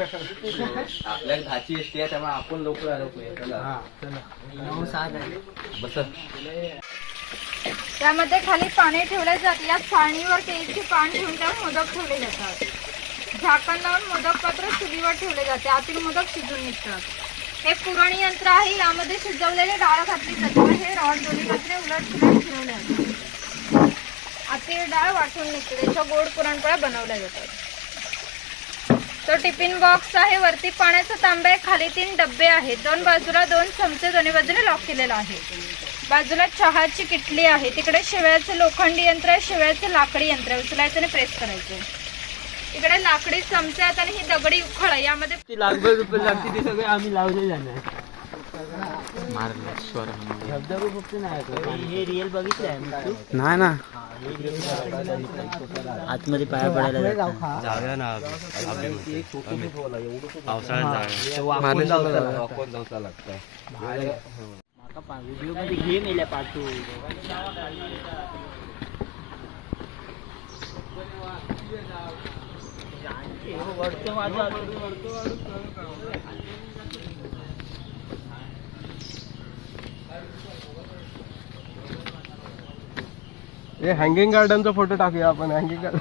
आपल्या 10ची एसटी आहे त्यामुळे आपण लवकर आलो चला 9-6 झाले बस. त्यामध्ये खाली पाणी ठेवले जाते. या चाळणीवर केळीचे पान ठेवून त्यावर मोदक ठेवले जातात. झाकण लावून मोदक पात्र चुलीवर ठेवले जाते. आतील मोदक शिजून निघतात. हे पुरणी यंत्र आहे. यामध्ये शिजवलेले डाळ घातली जाते. हे रॉड दोन्ही बाजूने उलट सुलट फिरवले जातात. आतील डाळ वाटून निघते. त्याच्या गोड पुरणपोळ्या बनवल्या जातात. तो टिफिन बॉक्स आहे. वरती पाण्याचा तांबा आहे. खाली 3 डब्बे आहेत. 2 बाजूला 2 चमचे दोन्ही बाजूने लॉक केलेला आहे. बाजूला चहाची किटली आहे. तिकडे शिव्याचे लोखंडी यंत्र आहे. शिव्याचे लाकडी यंत्र आहे. उचलायचं आणि प्रेस करायचं. इकडे लाकडी चमचे आहेत आणि ही दगडी उखळ आहे. यामध्ये लाखभर रुपये लागते ते सगळे आम्ही लावले जाणार. धबधबा फक्त नाही हे रिअल बघितलं आहे नाही ना आतमध्ये पाया पडायला जाऊया ना व्हिडिओ मध्ये घे मेल्या पाठू. हे हँगिंग गार्डनचा फोटो टाकूया आपण. Hanging garden